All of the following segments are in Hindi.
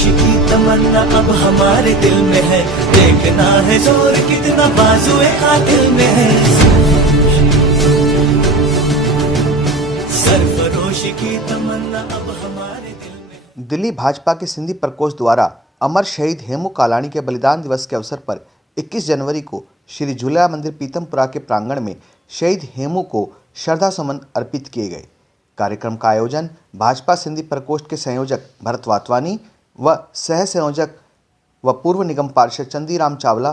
सरफरोश की तमन्ना अब हमारे दिल में है, देखना है जोर कितना बाजुए कातिल में है। सरफरोश की तमन्ना अब हमारे दिल में। दिल्ली भाजपा के सिंधी प्रकोष्ठ द्वारा अमर शहीद हेमू कालाणी के बलिदान दिवस के अवसर पर 21 जनवरी को श्री झूलेलाल मंदिर पीतमपुरा के प्रांगण में शहीद हेमू को श्रद्धा सुमन अर्पित किए गए। कार्यक्रम का आयोजन भाजपा सिंधी प्रकोष्ठ के संयोजक भरत वातवानी व सह संयोजक व पूर्व निगम पार्षद चंदीराम चावला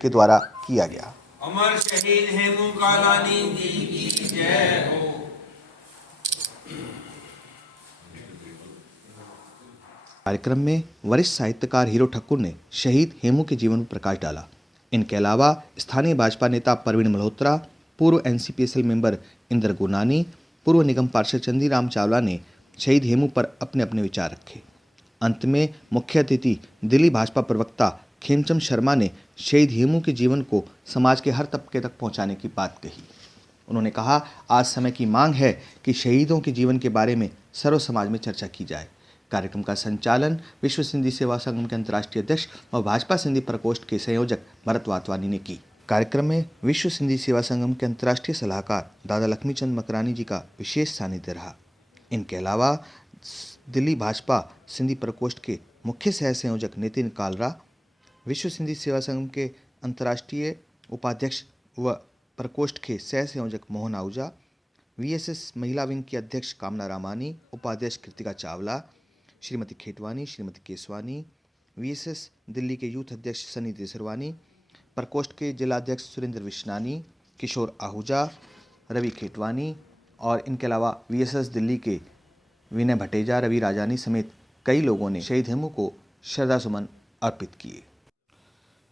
के द्वारा किया गया। अमर शहीद हेमू कालानी जी की जय हो। कार्यक्रम में वरिष्ठ साहित्यकार हीरो ठक्कुर ने शहीद हेमू के जीवन पर प्रकाश डाला। इनके अलावा स्थानीय भाजपा नेता परवीन मल्होत्रा, पूर्व एनसीपीएसएल मेंबर इंद्र गुरनानी, पूर्व निगम पार्षद चंदीराम चावला ने शहीद हेमू पर अपने अपने विचार रखे। अंत में मुख्य अतिथि दिल्ली भाजपा प्रवक्ता खेमचंद शर्मा ने शहीद हेमू के जीवन को समाज के हर तबके तक पहुंचाने की बात कही। उन्होंने कहा, आज समय की मांग है कि शहीदों के जीवन के बारे में सर्व समाज में चर्चा की जाए। कार्यक्रम का संचालन विश्व सिंधी सेवा संगम के अंतर्राष्ट्रीय अध्यक्ष और भाजपा सिंधी प्रकोष्ठ के संयोजक भरत वातवानी ने की। कार्यक्रम में विश्व सिंधी सेवा संगम के अंतर्राष्ट्रीय सलाहकार दादा लक्ष्मीचंद मकरानी जी का विशेष सानिध्य रहा। इनके अलावा दिल्ली भाजपा सिंधी प्रकोष्ठ के मुख्य सह संयोजक नितिन कालरा, विश्व सिंधी सेवा संगम के अंतर्राष्ट्रीय उपाध्यक्ष व प्रकोष्ठ के सह संयोजक मोहन आहूजा, वीएसएस महिला विंग की अध्यक्ष कामना रामानी, उपाध्यक्ष कृतिका चावला, श्रीमती खेतवानी, श्रीमती केसवानी, वीएसएस दिल्ली के यूथ अध्यक्ष सनी देसरवानी, प्रकोष्ठ के जिलाध्यक्ष सुरेंद्र विश्नानी, किशोर आहूजा, रवि खेतवानी और इनके अलावा वीएसएस दिल्ली के विनय भटेजा, रवि राजानी समेत कई लोगों ने शहीद हेमू को श्रद्धा सुमन अर्पित किए।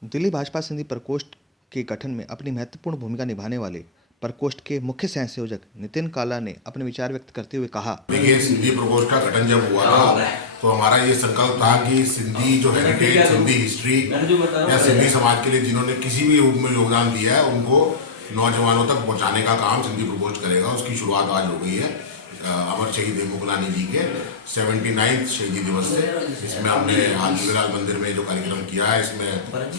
दिल्ली भाजपा सिंधी प्रकोष्ठ के गठन में अपनी महत्वपूर्ण भूमिका निभाने वाले प्रकोष्ठ के मुख्य सह संयोजक नितिन काला ने अपने विचार व्यक्त करते हुए कहा, देखिए, सिंधी प्रकोष्ठ का गठन जब हुआ था तो हमारा ये संकल्प था कि सिंधी जो हेरिटेज, सिंधी हिस्ट्री या सिंधी समाज के लिए जिन्होंने किसी भी रूप में योगदान दिया है उनको नौजवानों तक पहुंचाने का काम सिंधी प्रकोष्ठ करेगा। उसकी शुरुआत आज हो गई है अमर शहीद हेमू कालानी जी के 79th शहीदी दिवस से। इसमें हमने आज झूलेलाल मंदिर में जो कार्यक्रम किया है, इसमें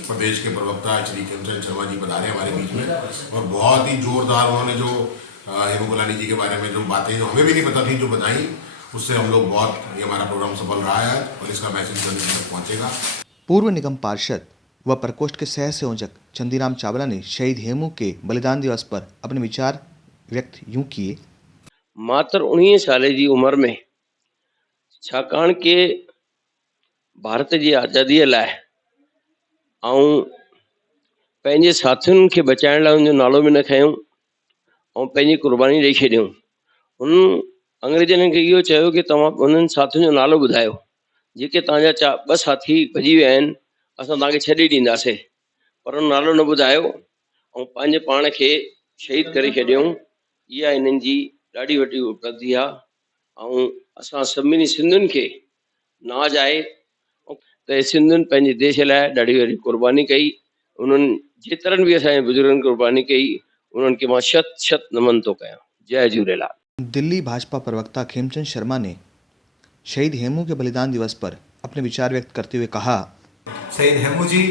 प्रदेश के प्रवक्ता श्री खेमचंद शर्मा जी पधारे हमारे बीच में और बहुत ही जोरदार उन्होंने जो हेमू कालानी जी के बारे में जो बातें जो हमें भी नहीं पता थी जो बताई, उससे हम लोग बहुत, ये हमारा प्रोग्राम सफल रहा है और इसका मैसेज जल्दी तक पहुँचेगा। पूर्व निगम पार्षद व प्रकोष्ठ के सह संयोजक चंदीराम चावला ने शहीद हेमू के बलिदान दिवस पर अपने विचार व्यक्त यूं किए। मात्र 19 साल जी उम्र में छाकाणि के भारत जी आज़ादी लाइ ऐं पंहिंजे साथियुनि खे बचाइण लाइ उनजो नालो बि न खयूं ऐं पंहिंजी कुर्बानी ॾेई छॾियूं। हुन अंग्रेजनि खे इहो चयो कि तव्हां उन्हनि साथियुनि जो नालो ॿुधायो, जेके तव्हांजा 2 साथी भॼी विया आहिनि, असां तव्हांखे छॾे ॾींदासीं, पर हुन नालो न ॿुधायो ऐं पंहिंजे पाण खे शहीद करे छॾियऊं। इहा इन्हनि जी ॾाढी वॾी उपलब्धि आहे ऐं असां सभिनी सिंधियुनि खे नाज़ आहे त सिंधियुनि पंहिंजे देश लाइ ॾाढी वॾी कुर्बानी कई। उन्हनि जेतिरनि बि असांजे बुजुर्गनि कुर्बानी कई, उन्हनि खे मां शत नमन थो कयां। जय झूलेलाल। दिल्ली भाजपा प्रवक्ता खेमचंद शर्मा ने शहीद हेमू के बलिदान दिवस पर अपने विचार व्यक्त करते हुए कहा, शहीद हेमू जी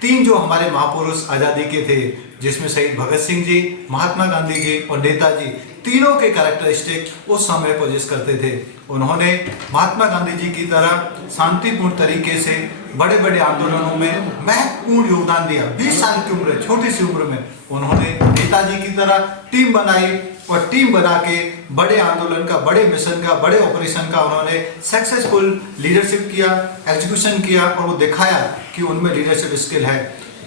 3 जो हमारे महापुरुष आज़ादी के थे, जिसमें शहीद भगत सिंह जी, महात्मा गांधी जी और नेताजी, तीनों के कैरेक्टरिस्टिक उस समय पोजेस करते थे। उन्होंने महात्मा गांधी जी की तरह शांतिपूर्ण तरीके से बड़े बड़े आंदोलनों में महत्वपूर्ण योगदान दिया। 20 साल की उम्र, छोटी सी उम्र में उन्होंने नेताजी की तरह टीम बनाई और टीम बना के बड़े आंदोलन का, बड़े मिशन का, बड़े ऑपरेशन का उन्होंने सक्सेसफुल लीडरशिप किया, एग्जीक्यूशन किया और वो दिखाया कि उनमें लीडरशिप स्किल है।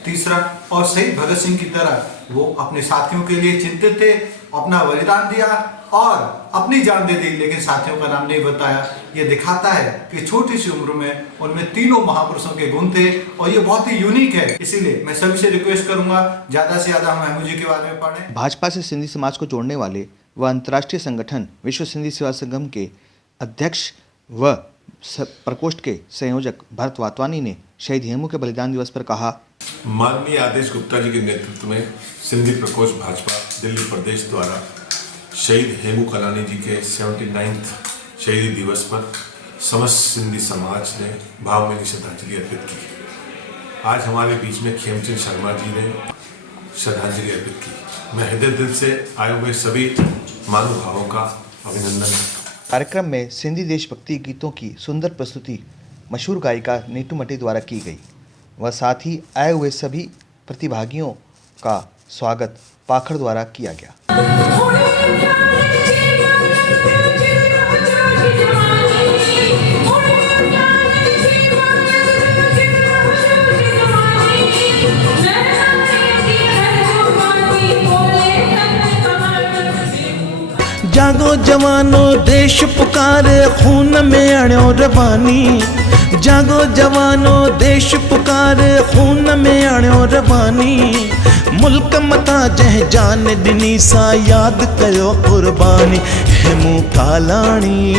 तीसरा, और शहीद भगत सिंह की तरह वो अपने साथियों के लिए चिंतित थे, अपना बलिदान दिया और अपनी जान दे दी, लेकिन साथियों का नाम नहीं बताया। ये दिखाता है कि छोटी सी उम्र में उनमें तीनों महापुरुषों के गुण थे और ये बहुत ही यूनिक है। इसीलिए मैं सभी से रिक्वेस्ट करूंगा, ज्यादा से ज्यादा हम हेमू जी के बारे में पढ़ें। भाजपा से सिंधी समाज को जोड़ने वाले व अंतर्राष्ट्रीय संगठन विश्व सिंधी सेवा संगम के अध्यक्ष व प्रकोष्ठ के संयोजक भरत वातवानी ने शहीद हेमू के बलिदान दिवस पर कहा, माननीय आदेश गुप्ता जी के नेतृत्व में सिंधी प्रकोष्ठ भाजपा दिल्ली प्रदेश द्वारा शहीद हेमू कालानी जी के 79th शहीदी दिवस पर समस्त सिंधी समाज ने भावभीनी श्रद्धांजलि अर्पित की। आज हमारे बीच में खेमचंद शर्मा जी ने श्रद्धांजलि अर्पित की। मैं हृदय दिल से आए हुए सभी महानुभावों का अभिनंदन। कार्यक्रम में सिंधी देशभक्ति गीतों की सुंदर प्रस्तुति मशहूर गायिका नीतू मटी द्वारा की गई। वह साथ ही आए हुए सभी प्रतिभागियों का स्वागत पाखड़ द्वारा किया गया। जागो जवानो देश पुकारे खून में अणियो रवानी। जागो जवानो देश पुकारे खून में अणियो रवानी। मुल्क मता जंहिं जान ॾिनी सा यादि कयो क़ुर्बानी। हेमू कालाणी।